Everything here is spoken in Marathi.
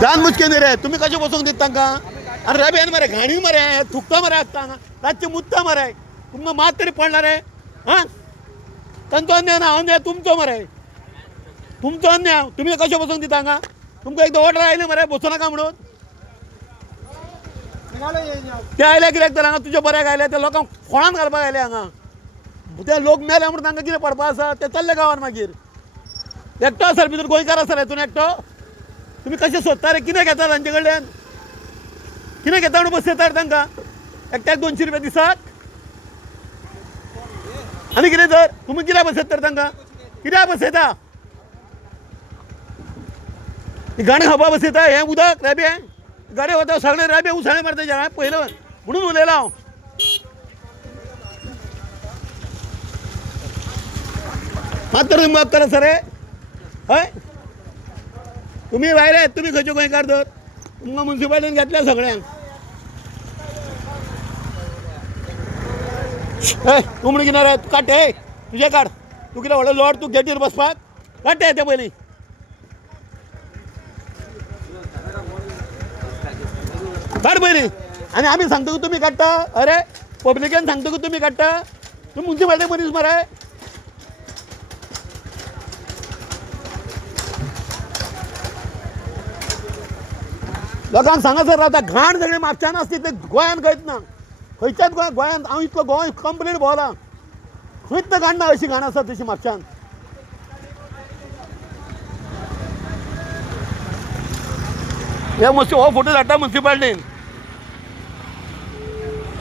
जान मुचके नाही रे तुम्ही कशे बसूंक दिता तांकां आनी रब्यान मरे घाणी मरे थुकता मरे हांगा रातचे मुत्ता मरे तुमकां मात तरी पडना रे हां तांचो अन्याय ना अन्याय तुमचो मरे तुमचो अन्याय तुमी कशे बसूंक दिता हांगा तुमकां एकदां ऑर्डर आयली मरे बसूं नाका म्हणून ते आयले कित्याक तर हांगा तुज्या बऱ्याक आयले ते लोकांक फोंडान घालपाक आयले हांगा ते लोक मेले म्हणून तांकां कितें पडपा आसा ते चल्ले गांवान मागीर एकटो आसा भितर गोंयकार आसा रे तूं एकटो तुमी कशें सोदता रे कितें घेता तांचे कडल्यान कितें घेता म्हणून बसयता रे तांकां एकट्याक 200 रुपया दिसाक आनी कितें तर तुमी कित्याक बसयता तर तांकां कित्याक बसयता ही घाण खावपा बसयता हें उदक रेबे गाडी वता सगळे रेबे उसाळे मारता तेजे पयलो म्हणून उलयला हांव मात तर तुमी माफ करा सर हय तुम्ही भायले तुम्ही खंयचे गोंयकार तर तुमकां मुन्सिपाल्टीन घेतल्या सगळ्यांक हय तूं म्हणून कितें रे काड हे तुजें काड तूं कितें व्हडलो लॉड तूं गेटीर बसपाक काड ते पयलीं काड पयलीं आनी आमी सांगता तुमी काडटा अरे पब्लिकेन सांगता तुमी काडटा तूं मुन्सिपाल्टी मनीस मरे लोकांक सांगा सर रावता घाण सगळी म्हापशान आसता ते गोंयान खंयच ना खंयच्याच गोंयान हांव इतलो गोंय कंप्लीट भोंवला खंयच घाण ना अशी घाण आसा तशी म्हापशान हे मातशें हो फोटो धाडटा मुन्सिपाल्टीन